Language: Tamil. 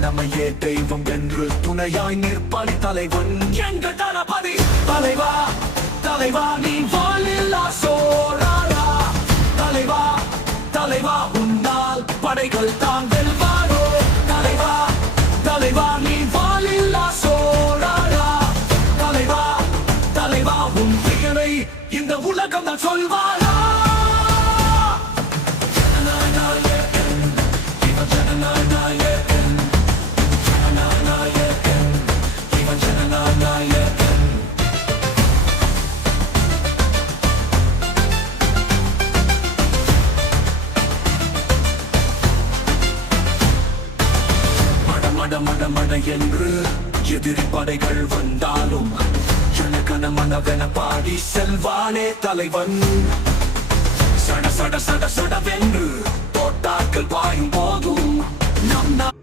கடமையே தெய்வம் என்று துணையாய் நிற்பன் தலைவன். எங்கள் தளபதி தலைவா தலைவா நீ வாழில்லா சோழரா. தலைவா தலைவா உன்னால் படைகள் தான் வெல்வாரோ தலைவா தலைவா நீ வாழில்லா சோழரா. தலைவா தலைவா உன் பெயரை இந்த உலகம் தான் சொல்வாரா. மடமடமட என்று எதிரி படைகள் வந்தாலும் எனக்கன மனவென பாடி செல்வானே தலைவன். சட சட சட சடவென்று தோட்டாக்கள் பாயும் போதும் நம்